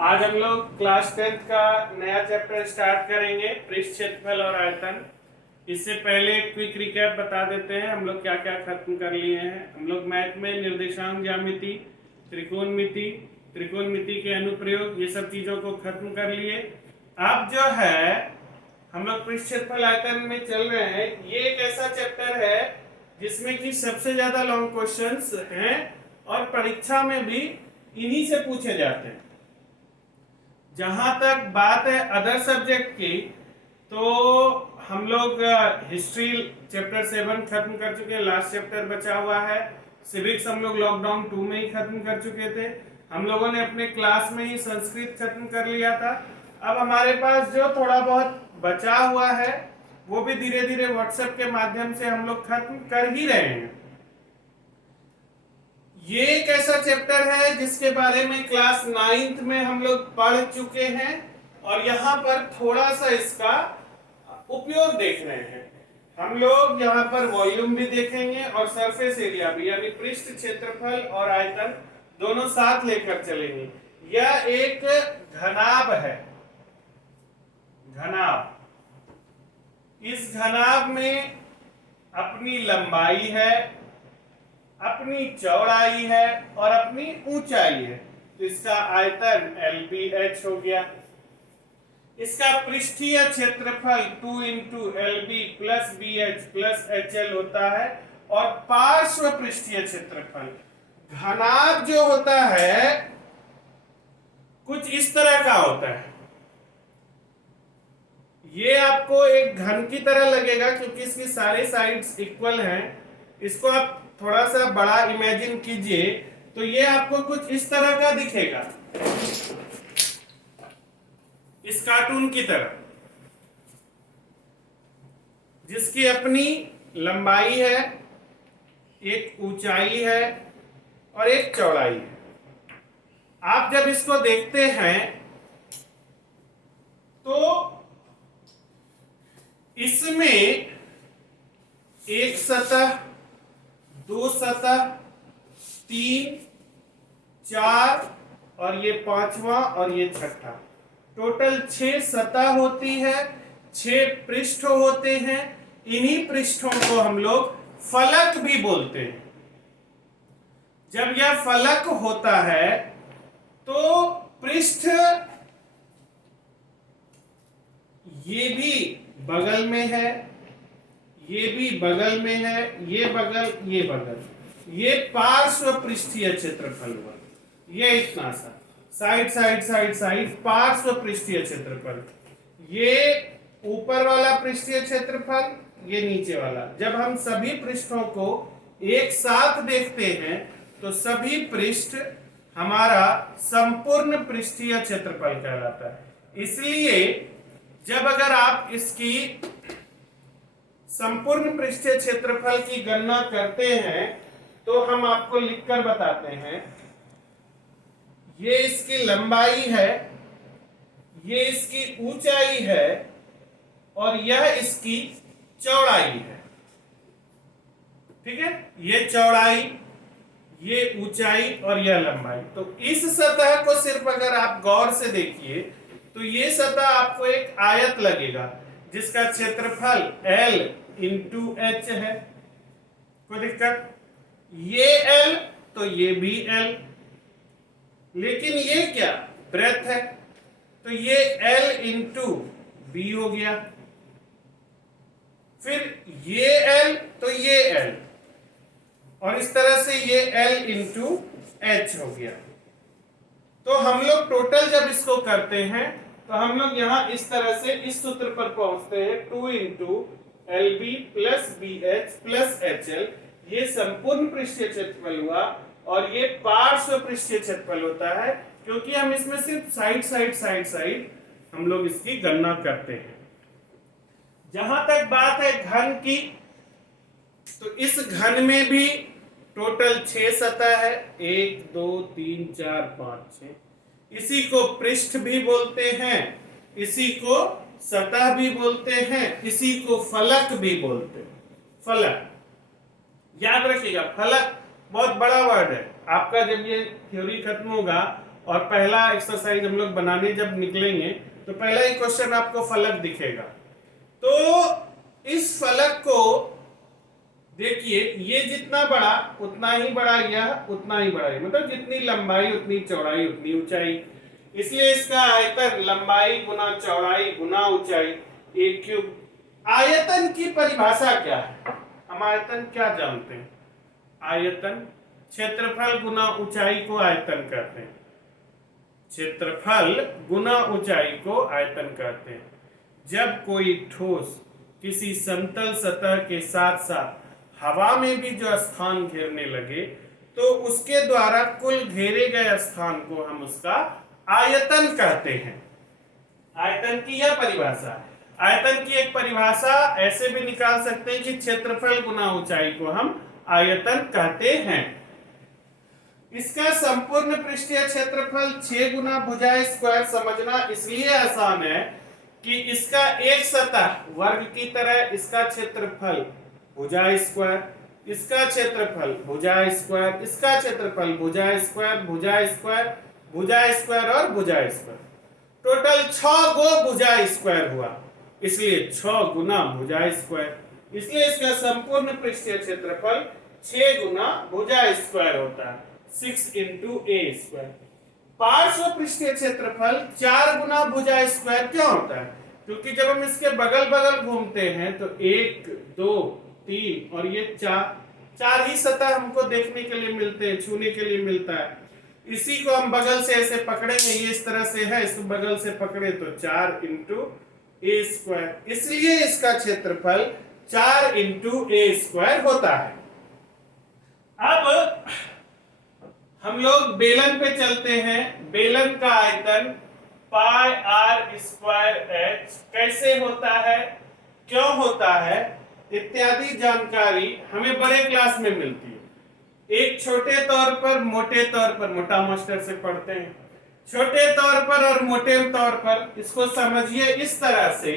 आज हम लोग क्लास 10th का नया चैप्टर स्टार्ट करेंगे, पृष्ठ क्षेत्रफल और आयतन। इससे पहले एक क्विक रिकैप बता देते हैं हम लोग क्या क्या खत्म कर लिए हैं। हम लोग मैथ में निर्देशांक ज्यामिति, त्रिकोणमिति के अनुप्रयोग, ये सब चीज़ों को खत्म कर लिए। अब जो है हम लोग पृष्ठ क्षेत्रफल आयतन में चल रहे हैं। ये एक ऐसा चैप्टर है जिसमें कि सबसे ज्यादा लॉन्ग क्वेश्चंस हैं और परीक्षा में भी इन्हीं से पूछे जाते हैं। जहां तक बात है अदर सब्जेक्ट की, तो हम लोग हिस्ट्री चैप्टर 7 खत्म कर चुके हैं, लास्ट चैप्टर बचा हुआ है। सिविक्स हम लोग लॉकडाउन 2 में ही खत्म कर चुके थे। हम लोगों ने अपने क्लास में ही संस्कृत खत्म कर लिया था। अब हमारे पास जो थोड़ा बहुत बचा हुआ है वो भी धीरे धीरे व्हाट्सएप के माध्यम से हम लोग खत्म कर ही रहे हैं। ये एक ऐसा चैप्टर है जिसके बारे में क्लास 9th में हम लोग पढ़ चुके हैं और यहाँ पर थोड़ा सा इसका उपयोग देख रहे हैं। हम लोग यहाँ पर वॉल्यूम भी देखेंगे और सरफेस एरिया भी, यानी पृष्ठ क्षेत्रफल और आयतन दोनों साथ लेकर चलेंगे। यह एक घनाभ है, घनाभ। इस घनाभ में अपनी लंबाई है, अपनी चौड़ाई है और अपनी ऊंचाई है। तो इसका आयतन LBH हो गया। इसका पृष्ठीय क्षेत्रफल 2 into LB plus BH plus HL होता है और पार्श्व पृष्ठीय क्षेत्रफल, घनाभ जो होता है कुछ इस तरह का होता है। ये आपको एक घन की तरह लगेगा क्योंकि इसकी सारी साइड्स इक्वल हैं। इसको आप थोड़ा सा बड़ा इमेजिन कीजिए तो ये आपको कुछ इस तरह का दिखेगा, इस कार्टून की तरह, जिसकी अपनी लंबाई है, एक ऊंचाई है और एक चौड़ाई है। आप जब इसको देखते हैं तो इसमें एक सतह, दो सतह, 3, 4 और ये 5वां और ये 6ठा, टोटल 6 सतह होती है, 6 पृष्ठ होते हैं। इन्हीं पृष्ठों को हम लोग फलक भी बोलते हैं। जब यह फलक होता है तो पृष्ठ ये भी बगल में है, ये भी बगल में है, ये बगल, ये बगल, ये पार्श्व पृष्ठीय क्षेत्रफल हुआ। ये इतना सा साइड साइड साइड साइड पार्श्व पृष्ठीय क्षेत्रफल। ये ऊपर वाला पृष्ठीय क्षेत्रफल, ये नीचे वाला। जब हम सभी पृष्ठों को एक साथ देखते हैं तो सभी पृष्ठ हमारा संपूर्ण पृष्ठीय क्षेत्रफल कहलाता है। इसलिए जब अगर आप इसकी संपूर्ण पृष्ठीय क्षेत्रफल की गणना करते हैं तो हम आपको लिखकर बताते हैं। ये इसकी लंबाई है, ये इसकी ऊंचाई है और यह इसकी चौड़ाई है। ठीक है, ये चौड़ाई, ये ऊंचाई और यह लंबाई। तो इस सतह को सिर्फ अगर आप गौर से देखिए तो ये सतह आपको एक आयत लगेगा जिसका क्षेत्रफल L इंटू H है। कोई दिक्कत? ये L तो ये भी L, लेकिन ये क्या ब्रेथ है, तो ये L इंटू B हो गया। फिर ये L तो ये L और इस तरह से ये L इंटू H हो गया। तो हम लोग टोटल जब इसको करते हैं तो हम लोग यहां इस तरह से इस सूत्र पर पहुंचते हैं, 2 into LB plus BH plus HL। ये संपूर्ण पृष्ठीय क्षेत्रफल हुआ और ये पार्श्व पृष्ठीय क्षेत्रफल होता है क्योंकि हम इसमें सिर्फ साइड साइड साइड साइड हम लोग इसकी गणना करते हैं। जहां तक बात है घन की, तो इस घन में भी टोटल 6 सतह है, 1 2 3 4 5 6। इसी को पृष्ठ भी बोलते हैं, इसी को सतह भी बोलते हैं, इसी को फलक भी बोलते हैं। फलक याद रखिएगा, फलक बहुत बड़ा वर्ड है। आपका जब ये थ्योरी खत्म होगा और पहला एक्सरसाइज हम लोग बनाने जब निकलेंगे तो पहला ही क्वेश्चन आपको फलक दिखेगा। तो इस फलक को देखिए, ये जितना बड़ा उतना ही बड़ा, यह उतना ही बड़ा, मतलब जितनी लंबाई उतनी चौड़ाई उतनी ऊंचाई, इसलिए इसका आयतन लंबाई गुना चौड़ाई गुना ऊंचाई a क्यूब। आयतन की परिभाषा क्या है? हम आयतन क्या जानते हैं? आयतन क्षेत्रफल गुना ऊंचाई को आयतन कहते हैं। क्षेत्रफल गुना ऊंचाई को आयतन कहते हैं। जब कोई ठोस किसी समतल सतह के साथ साथ हवा में भी जो स्थान घेरने लगे तो उसके द्वारा कुल घेरे गए स्थान को हम उसका आयतन कहते हैं। आयतन की यह परिभाषा है। आयतन की एक परिभाषा ऐसे भी निकाल सकते हैं कि क्षेत्रफल गुना ऊंचाई को हम आयतन कहते हैं। इसका संपूर्ण पृष्ठीय क्षेत्रफल 6 गुना भुजा स्क्वायर समझना इसलिए आसान है कि इसका एक सतह वर्ग की तरह इसका क्षेत्रफल भुजा स्क्वायर, इसका क्षेत्रफल भुजा स्क्वायर, इसका क्षेत्रफल भुजा स्क्वायर, भुजा स्क्वायर, भुजा स्क्वायर और भुजा स्क्वायर, टोटल 6 गो भुजा स्क्वायर हुआ, इसलिए 6 गुना भुजा स्क्वायर, इसलिए इसका संपूर्ण पृष्ठीय क्षेत्रफल 6 गुना भुजा स्क्वायर होता है, 6 इंटू ए स्क्वायर। पार्श्व पृष्ठीय क्षेत्रफल 4 गुना भुजा स्क्वायर क्यों होता है? क्योंकि जब हम इसके बगल बगल घूमते हैं तो 1 2 3 और ये 4 ही सतह हमको देखने के लिए मिलते हैं, छूने के लिए मिलता है। इसी को हम बगल से ऐसे पकड़ेंगे, ये इस तरह से है, इसको बगल से पकड़े तो 4 इंटू ए स्क्वायर, इसलिए इसका क्षेत्रफल 4 इंटू ए स्क्वायर होता है। अब हम लोग बेलन पे चलते हैं। बेलन का आयतन पाई आर स्क्वायर एच कैसे होता है, क्यों होता है इत्यादि जानकारी हमें बड़े क्लास में मिलती है। एक छोटे तौर पर, मोटे तौर पर, मोटा मास्टर से पढ़ते हैं, छोटे तौर पर और मोटे तौर पर इसको समझिए इस तरह से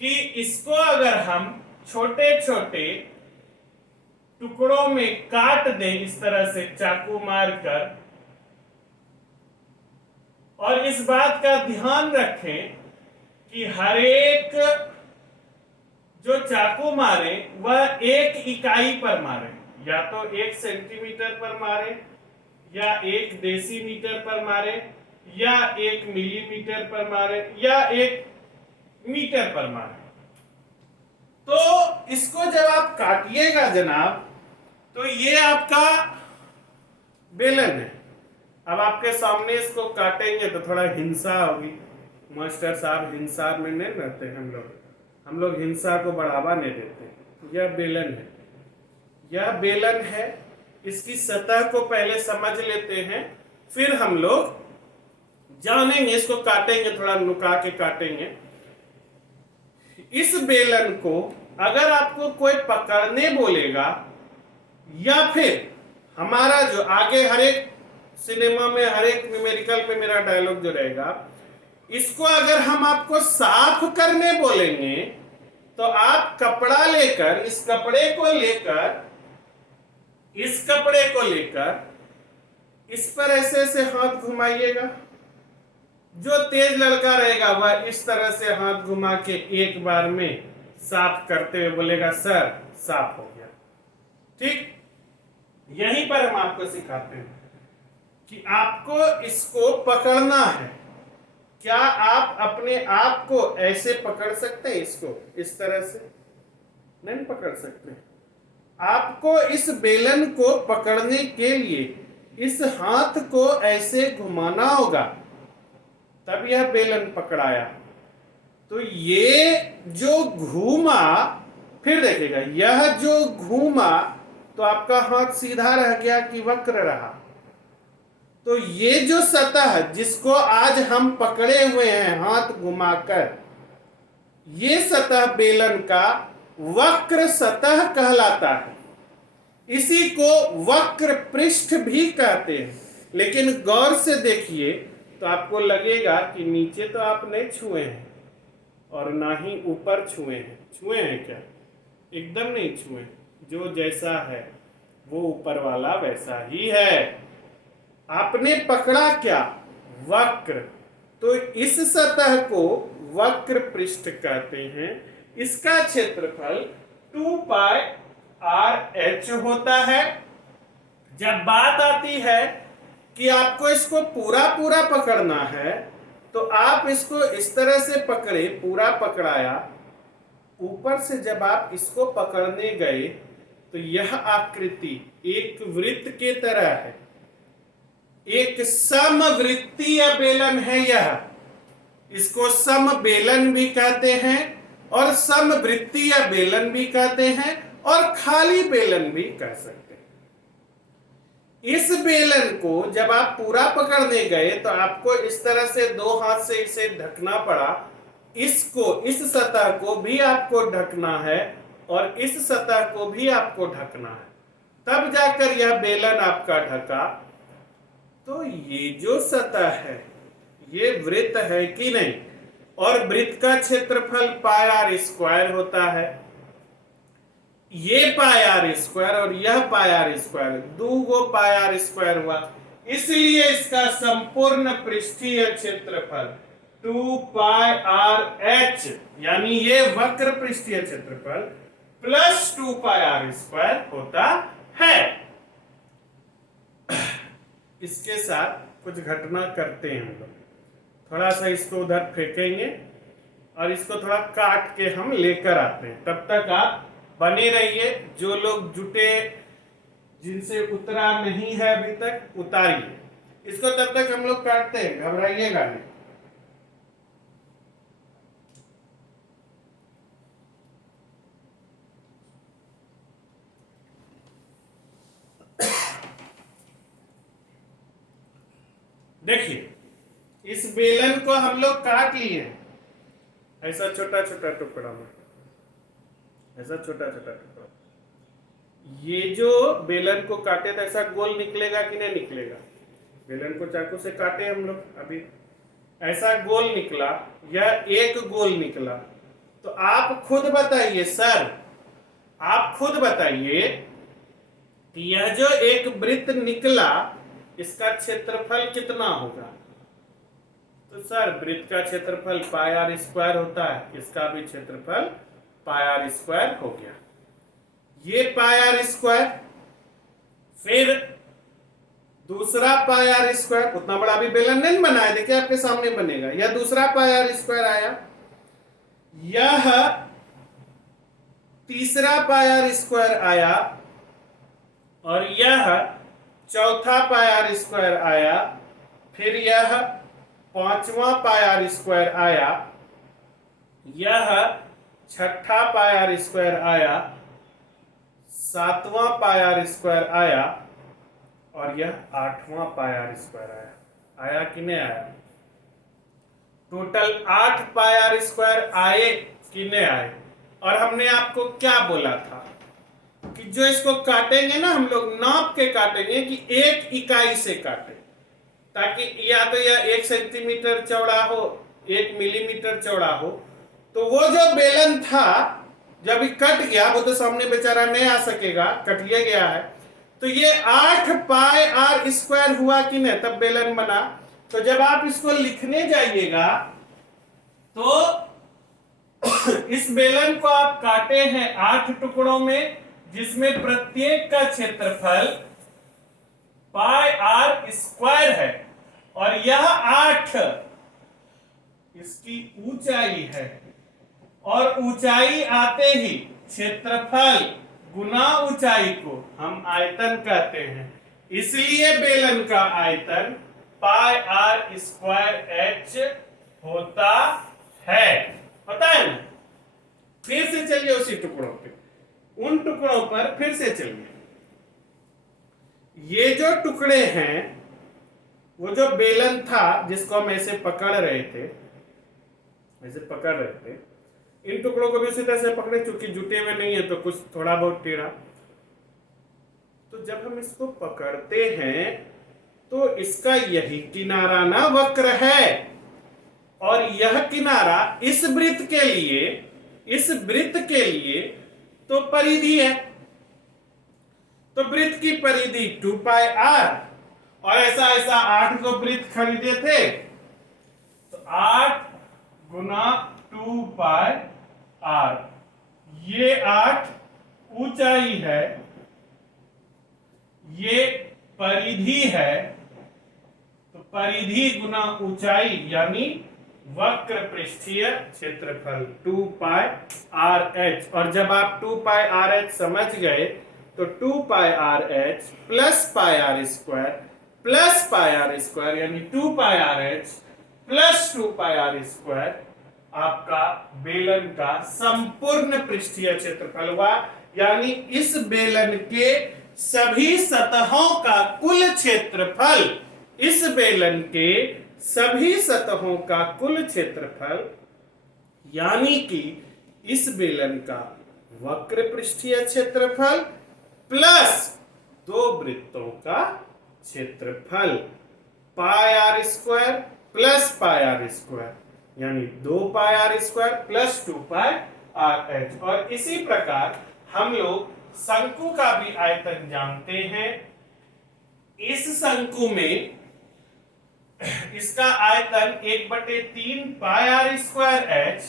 कि इसको अगर हम छोटे छोटे टुकड़ों में काट दें इस तरह से चाकू मारकर, और इस बात का ध्यान रखें कि हर एक जो चाकू मारे वह एक इकाई पर मारे, या तो 1 सेंटीमीटर पर मारे, या 1 डेसीमीटर पर मारे, या 1 मिलीमीटर पर मारे, या 1 मीटर पर मारे। तो इसको जब आप काटिएगा जनाब तो ये आपका बेलन है। अब आपके सामने इसको काटेंगे तो थोड़ा हिंसा होगी, मास्टर साहब हिंसा में नहीं रहते हम लोग हिंसा को बढ़ावा नहीं देते। यह बेलन है, यह बेलन है, इसकी सतह को पहले समझ लेते हैं, फिर हम लोग जानेंगे, इसको काटेंगे, थोड़ा नुका के काटेंगे। इस बेलन को अगर आपको कोई पकड़ने बोलेगा, या फिर हमारा जो आगे हर एक सिनेमा में हर एक न्यूमेरिकल पे मेरा डायलॉग जो रहेगा, इसको अगर हम आपको साफ करने बोलेंगे तो आप कपड़ा लेकर इस कपड़े को लेकर इस पर ऐसे ऐसे हाथ घुमाइएगा। जो तेज लड़का रहेगा वह इस तरह से हाथ घुमा के एक बार में साफ करते हुए बोलेगा सर साफ हो गया। ठीक, यहीं पर हम आपको सिखाते हैं कि आपको इसको पकड़ना है। क्या आप अपने आप को ऐसे पकड़ सकते हैं? इसको इस तरह से नहीं पकड़ सकते। आपको इस बेलन को पकड़ने के लिए इस हाथ को ऐसे घुमाना होगा, तब यह बेलन पकड़ाया। तो ये जो घूमा, फिर देखिएगा यह जो घूमा तो आपका हाथ सीधा रह गया कि वक्र रहा। तो ये जो सतह जिसको आज हम पकड़े हुए हैं हाथ घुमाकर, ये सतह बेलन का वक्र सतह कहलाता है। इसी को वक्र पृष्ठ भी कहते हैं। लेकिन गौर से देखिए तो आपको लगेगा कि नीचे तो आप नहीं छुए हैं और ना ही ऊपर छुए हैं। छुए हैं क्या? एकदम नहीं छुए। जो जैसा है वो ऊपर वाला वैसा ही है। आपने पकड़ा क्या? वक्र। तो इस सतह को वक्र पृष्ठ कहते हैं। इसका क्षेत्रफल 2 पाई आर एच होता है। जब बात आती है कि आपको इसको पूरा पूरा पकड़ना है, तो आप इसको इस तरह से पकड़े, पूरा पकड़ाया। ऊपर से जब आप इसको पकड़ने गए तो यह आकृति एक वृत्त के तरह है, एक समवृत्तीय बेलन है यह। इसको समबेलन भी कहते हैं और समवृत्तीय बेलन भी कहते हैं और खाली बेलन भी कह सकते हैं। इस बेलन को जब आप पूरा पकड़ने गए तो आपको इस तरह से दो हाथ से इसे ढकना पड़ा। इसको, इस सतह को भी आपको ढकना है और इस सतह को भी आपको ढकना है, तब जाकर यह बेलन आपका ढका। तो ये जो सतह है ये वृत्त है कि नहीं? और वृत्त का क्षेत्रफल पाई आर स्क्वायर होता है। ये पाई आर स्क्वायर और यह पाई आर स्क्वायर, दो पाई आर स्क्वायर हुआ, इसलिए इसका संपूर्ण पृष्ठीय क्षेत्रफल 2 पाई आर एच, यानी ये वक्र पृष्ठीय क्षेत्रफल प्लस 2 पाई आर स्क्वायर होता है। इसके साथ कुछ घटना करते हैं हम लोग। थोड़ा सा इसको उधर फेंकेंगे और इसको थोड़ा काट के हम लेकर आते हैं। तब तक आप बने रहिए। जो लोग जुटे, जिनसे उतरा नहीं है अभी तक, उतारिए इसको। तब तक हम लोग काटते हैं, घबराइएगा नहीं। देखिए, इस बेलन को हम लोग काट लिए, ऐसा छोटा छोटा टुकड़ा में, ऐसा छोटा छोटा टुकड़ा। ये जो बेलन को काटे तो ऐसा गोल निकलेगा कि नहीं निकलेगा? बेलन को चाकू से काटे हम लोग, अभी ऐसा गोल निकला, यह एक गोल निकला। तो आप खुद बताइए सर, आप खुद बताइए कि यह जो एक वृत्त निकला इसका क्षेत्रफल कितना होगा? तो सर वृत्त का क्षेत्रफल पाई आर स्क्वायर होता है, इसका भी क्षेत्रफल पाई आर स्क्वायर हो गया। ये पाई आर स्क्वायर, फिर दूसरा पाई आर स्क्वायर, उतना बड़ा भी बेलन नहीं बनाया, देखिए आपके सामने बनेगा। यह दूसरा पाई आर स्क्वायर आया, यह तीसरा पाई आर स्क्वायर आया और यह चौथा पाई आर स्क्वायर आया, फिर यह पांचवा पाई आर स्क्वायर आया, यह छठा पाई आर स्क्वायर आया, सातवां पाई आर स्क्वायर आया और यह आठवां पाई आर स्क्वायर आया। आया कि नहीं आया? टोटल 8 पाई आर स्क्वायर आए कि नहीं आए? और हमने आपको क्या बोला था कि जो इसको काटेंगे ना, हम लोग नाप के काटेंगे कि 1 इकाई से काटे, ताकि या तो यह 1 सेंटीमीटर चौड़ा हो, 1 मिलीमीटर चौड़ा हो। तो वो जो बेलन था जब कट गया, वो तो सामने बेचारा नहीं आ सकेगा, कट गया है। तो ये 8 पाई आर स्क्वायर हुआ कि नहीं, तब बेलन बना। तो जब आप इसको लिखने जाइएगा तो इस बेलन को आप काटे हैं 8 टुकड़ों में, जिसमें प्रत्येक का क्षेत्रफल पाई आर स्क्वायर है और यह 8 इसकी ऊंचाई है। और ऊंचाई आते ही क्षेत्रफल गुना ऊंचाई को हम आयतन कहते हैं, इसलिए बेलन का आयतन पाई आर स्क्वायर एच होता है। पता है ना? फिर से चलिए उसी टुकड़ों पे, उन टुकड़ों पर फिर से चलिए। ये जो टुकड़े हैं, वो जो बेलन था जिसको हम ऐसे पकड़ रहे थे, ऐसे पकड़ रहे थे, इन टुकड़ों को भी उसी तरह से पकड़े, क्योंकि जुटे हुए नहीं है तो कुछ थोड़ा बहुत टेढ़ा। तो जब हम इसको पकड़ते हैं तो इसका यही किनारा ना वक्र है, और यह किनारा इस वृत्त के लिए, इस वृत्त के लिए तो परिधि है। तो वृत्त की परिधि 2 पाई आर और ऐसा ऐसा 8 को वृत्त खरीदे थे, तो 8 गुना 2 पाई आर, ये 8 ऊंचाई है, ये परिधि है, तो परिधि गुना ऊंचाई यानी वक्र पृष्ठीय क्षेत्रफल 2 पाई आर एच। और जब आप 2 पाई आर एच समझ गए तो 2 pi r h plus pi r square plus pi r square यानी 2 pi r h plus 2 pi r square आपका बेलन का संपूर्ण पृष्ठीय क्षेत्रफल हुआ। यानी इस बेलन के सभी सतहों का कुल क्षेत्रफल, इस बेलन के सभी सतहों का कुल क्षेत्रफल यानी कि इस बेलन का वक्र पृष्ठीय क्षेत्रफल प्लस दो वृत्तों का क्षेत्रफल pi r square plus pi r square यानी 2 pi r square plus 2 pi r h. और इसी प्रकार हम लोग शंकु का भी आयतन जानते हैं। इस शंकु में इसका आयतन 1/3 पाई आर स्क्वायर एच,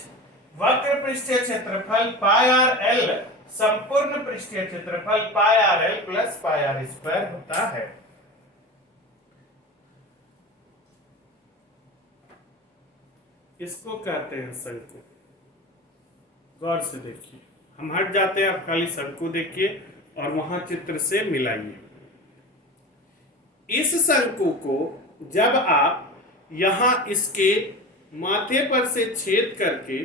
वक्र पृष्ठीय क्षेत्रफल पाई आर एल, संपूर्ण पृष्ठीय क्षेत्रफल pi r l plus pi r square होता है। इसको कहते हैं शंकु। गौर से देखिए, हम हट जाते हैं, आप खाली शंकु देखिए और वहां चित्र से मिलाइए। इस शंकु को जब आप यहां इसके माथे पर से छेद करके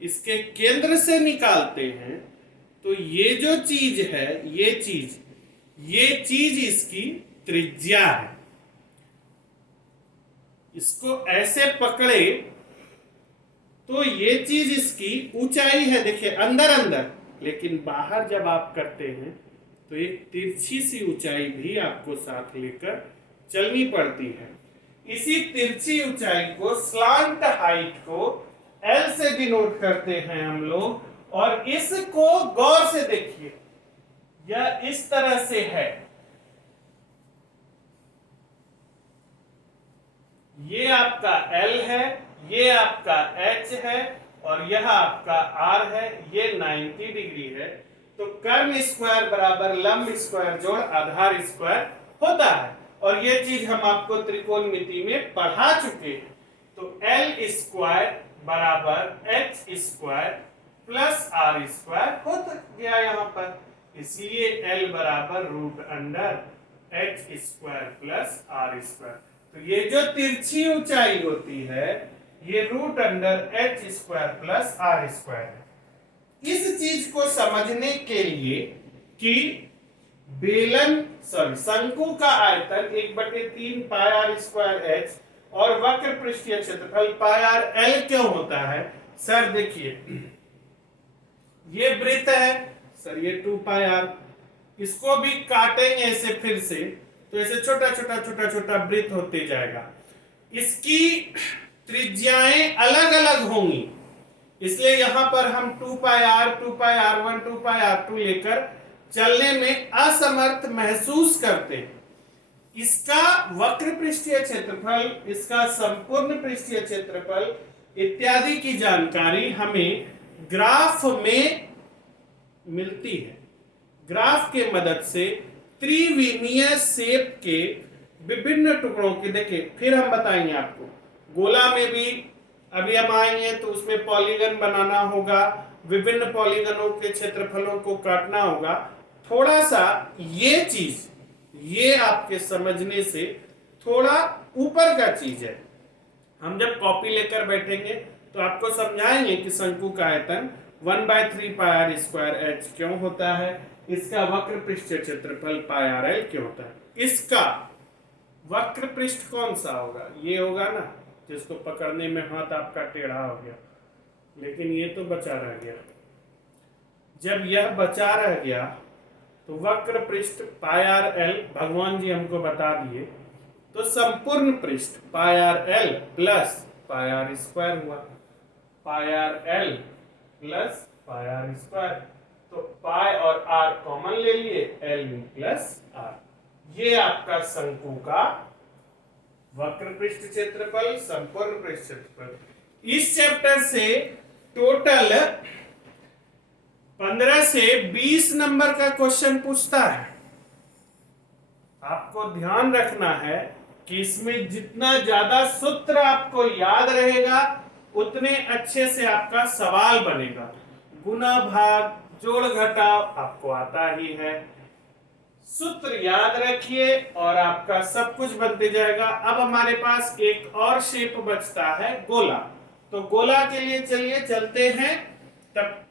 इसके केंद्र से निकालते हैं तो ये जो चीज है, ये चीज इसकी त्रिज्या है। इसको ऐसे पकड़े तो ये चीज इसकी ऊंचाई है, देखिए अंदर अंदर, लेकिन बाहर जब आप करते हैं तो एक तिरछी सी ऊंचाई भी आपको साथ लेकर चलनी पड़ती है। इसी तिरछी ऊंचाई को, स्लांट हाइट को एल से डिनोट करते हैं हम लोग। और इसको गौर से देखिए, यह इस तरह से है, ये आपका L है, ये आपका H है और यह आपका R है, ये 90 डिग्री है। तो कर्ण स्क्वायर बराबर लंब स्क्वायर जोड़ आधार स्क्वायर होता है। और ये चीज हम आपको त्रिकोणमिति में पढ़ा चुके हैं। तो L स्क्वायर बराबर H square plus R square हो गया यहाँ पर, इसलिए L बराबर √H square plus R square. तो ये जो तिरछी ऊंचाई होती है ये √H square plus R square है। इस चीज को समझने के लिए कि शंकु का आयतन 1/3 पाई आर स्क्वायर एच और वक्र पृष्ठीय क्षेत्रफल पाई आर एल क्यों होता है। सर देखिए, ये वृत्त है सर, ये 2 पाई आर, इसको भी काटेंगे ऐसे फिर से तो ऐसे छोटा छोटा छोटा छोटा वृत्त होते जाएगा। इसकी त्रिज्याएं अलग अलग होंगी, इसलिए यहां पर हम 2 pi are 2 pi R1 2 pi R2 लेकर चलने में असमर्थ महसूस करते। इसका वक्र पृष्ठीय क्षेत्रफल, इसका संपूर्ण पृष्ठीय क्षेत्रफल इत्यादि की जानकारी हमें ग्राफ में मिलती है। ग्राफ के मदद से त्रिविमीय शेप के विभिन्न टुकड़ों के, देखिए फिर हम बताएंगे आपको, गोला में भी अभी हम आएंगे तो उसमें पॉलीगन बनाना होगा, विभिन्न पॉलीगनों के क्षेत्रफलों को काटना होगा। थोड़ा सा ये चीज, ये आपके समझने से थोड़ा ऊपर का चीज है। हम जब कॉपी लेकर बैठेंगे तो आपको समझाएंगे कि शंकु का आयतन 1/3 पाई आर स्क्वायर एच क्यों होता है, इसका वक्र पृष्ठीय क्षेत्रफल पाई आर एल क्यों होता है। इसका वक्र पृष्ठ कौन सा होगा, ये होगा ना, जिसको पकड़ने में हाथ आपका टेढ़ा हो गया, लेकिन ये तो बचा रह गया। जब यह बचा रह गया तो वक्र पृष्ठ पाई आर एल भगवान जी हमको बता दिए, तो संपूर्ण पृष्ठ pi r l plus pi r square हुआ, pi r l plus pi r square. तो पाई और आर कॉमन ले लिए, एल प्लस आर। ये आपका शंकु का वक्र पृष्ठ क्षेत्रफल, संपूर्ण पृष्ठ क्षेत्रफल। इस चैप्टर से टोटल 15 से 20 नंबर का क्वेश्चन पूछता है। आपको ध्यान रखना है कि इसमें जितना ज्यादा सूत्र आपको याद रहेगा उतने अच्छे से आपका सवाल बनेगा। गुना भाग जोड़ घटाव आपको आता ही है, सूत्र याद रखिए और आपका सब कुछ बनते जाएगा। अब हमारे पास एक और शेप बचता है गोला। तो गोला के लिए चलिए चलते हैं। तब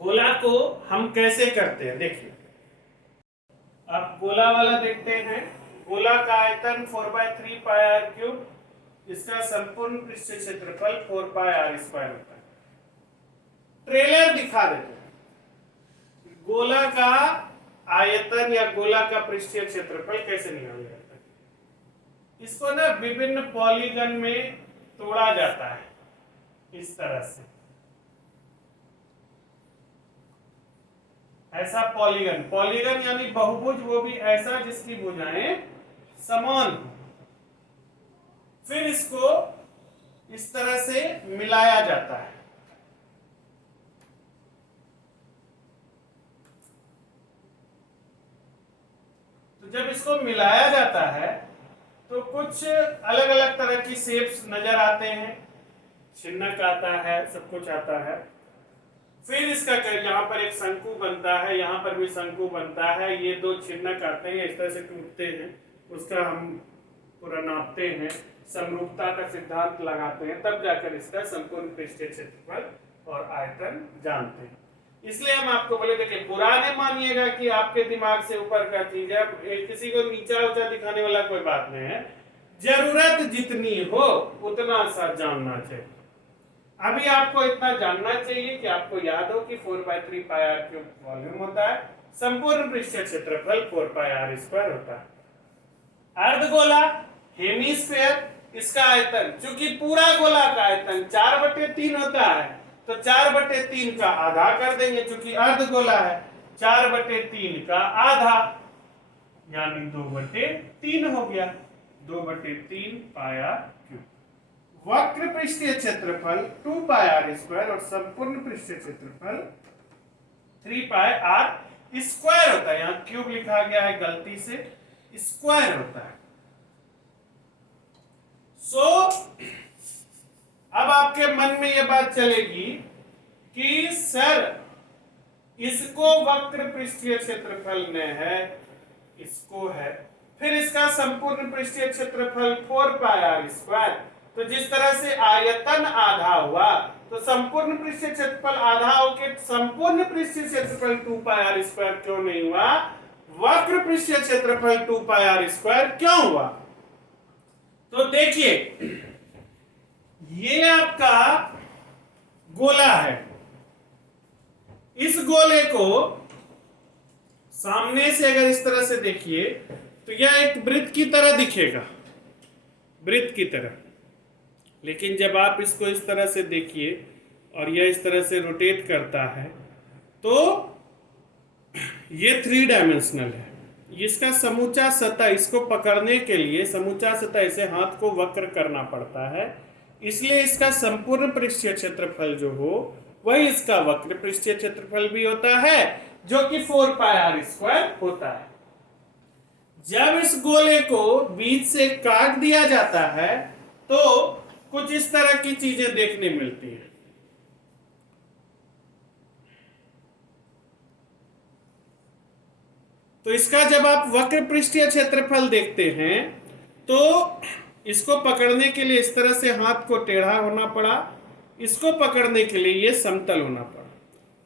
गोला को हम कैसे करते हैं देखिए। अब गोला वाला देखते हैं। गोला का आयतन 4/3 पाई आर क्यूब, इसका संपूर्ण पृष्ठ क्षेत्रफल 4 पाई आर स्क्वायर होता है। ट्रेलर दिखा देते हैं। गोला का आयतन या गोला का पृष्ठीय क्षेत्रफल कैसे निकाला जाता है। इसको ना विभिन्न पॉलीगन में तोड़ा जाता है इस तरह से। ऐसा पॉलीगन, पॉलीगन यानी बहुभुज, वो भी ऐसा जिसकी भुजाएं समान हो। फिर इसको इस तरह से मिलाया जाता है। तो जब इसको मिलाया जाता है तो कुछ अलग अलग तरह की शेप्स नजर आते हैं, छिन्नक आता है, सब कुछ आता है। फिर इसका यहाँ पर एक शंकु बनता है, यहाँ पर भी शंकु बनता है। ये दो छिन्नक आते हैं, इस तरह से टूटते हैं, उसका हम पूरा नापते हैं, समरूपता का सिद्धांत लगाते हैं, तब जाकर इसका संपूर्ण पृष्ठीय क्षेत्रफल और आयतन जानते हैं। इसलिए हम आपको बोले देखिए, पुराने मानिएगा कि आपके दिमाग से ऊपर का चीज है, किसी को नीचा ऊंचा दिखाने वाला कोई बात नहीं है। जरूरत जितनी हो उतना सा जानना चाहिए। अभी आपको इतना जानना चाहिए कि आपको याद हो कि 4/3 पाई आर क्यूब वॉल्यूम होता है, संपूर्ण पृष्ठीय क्षेत्रफल 4 पाई आर स्क्वायर होता है। अर्धगोला हेमीस्फीयर, इसका आयतन, चूंकि पूरा गोला का आयतन 4/3 होता है तो 4/3 का आधा कर देंगे, चूंकि अर्धगोला है। 4/3 का आधा यानी 2/3 हो गया, 2/3 पाई आर क्यूब। वक्र पृष्ठीय क्षेत्रफल 2 पाई आर स्क्वायर और संपूर्ण पृष्ठीय क्षेत्रफल 3 पाई आर स्क्वायर होता है। यहां क्यूब लिखा गया है गलती से, स्क्वायर होता है। अब आपके मन में यह बात चलेगी कि सर इसको वक्र पृष्ठीय क्षेत्रफल में है, इसको है, फिर इसका संपूर्ण पृष्ठीय क्षेत्रफल 4 पाई आर स्क्वायर। तो जिस तरह से आयतन आधा हुआ तो संपूर्ण पृष्ठीय क्षेत्रफल आधा होकर संपूर्ण पृष्ठीय क्षेत्रफल 2 पाई आर स्क्वायर क्यों नहीं हुआ? वक्र पृष्ठीय क्षेत्रफल 2 पाई आर स्क्वायर क्यों हुआ? तो देखिए, ये आपका गोला है। इस गोले को सामने से अगर इस तरह से देखिए तो यह एक वृत्त की तरह दिखेगा, वृत्त की तरह। लेकिन जब आप इसको इस तरह से देखिए और यह इस तरह से रोटेट करता है तो ये 3 डायमेंशनल है। इसका समूचा सतह, इसको पकड़ने के लिए समूचा सतह इसे हाथ को वक्र करना पड़ता है, इसलिए इसका संपूर्ण पृष्ठीय क्षेत्रफल जो हो वही इसका वक्र पृष्ठीय क्षेत्रफल भी होता है, जो कि 4 पाई आर स्क्वायर होता है। जब इस गोले को बीच से काट दिया जाता है तो कुछ इस तरह की चीजें देखने मिलती हैं। तो इसका जब आप वक्र पृष्ठीय क्षेत्रफल देखते हैं तो इसको पकड़ने के लिए इस तरह से हाथ को टेढ़ा होना पड़ा, इसको पकड़ने के लिए ये समतल होना पड़ा।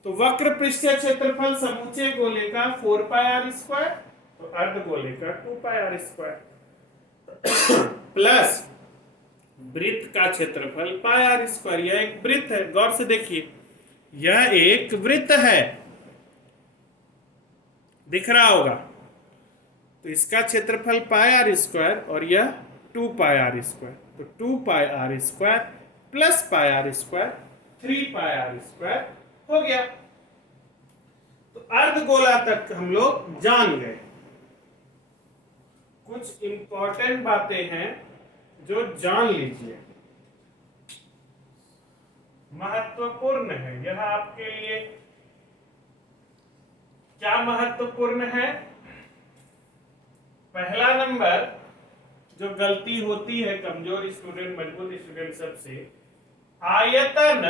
तो वक्र पृष्ठीय क्षेत्रफल समूचे गोले का 4 पाई आर स्क्वायर, तो अर्ध गोले का 2 पाई आर स्क्वायर प्लस वृत्त का क्षेत्रफल पाई आर स्क्वायर। यह एक वृत्त है, गौर से देखिए, यह एक वृत्त है, दिख रहा होगा। तो इसका क्षेत्रफल पाई आर स्क्वायर और यह 2 पाई आर स्क्वायर, तो 2 pi r square plus pi r square 3 pi r square हो गया। तो अर्धगोला तक हम लोग जान गए। कुछ इंपॉर्टेंट बातें हैं जो जान लीजिए, महत्वपूर्ण है यह आपके लिए। क्या महत्वपूर्ण है? पहला नंबर जो गलती होती है कमजोर स्टूडेंट मजबूत स्टूडेंट सबसे, आयतन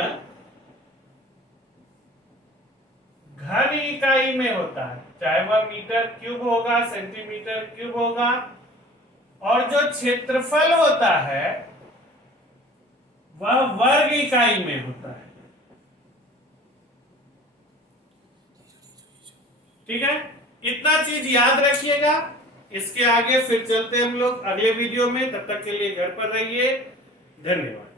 घन इकाई में होता है, चाहे वह मीटर क्यूब होगा, सेंटीमीटर क्यूब होगा, और जो क्षेत्रफल होता है वह वर्ग इकाई में होता है। ठीक है, इतना चीज याद रखिएगा। इसके आगे फिर चलते हम लोग अगले वीडियो में, तब तक के लिए घर पर रहिए। धन्यवाद।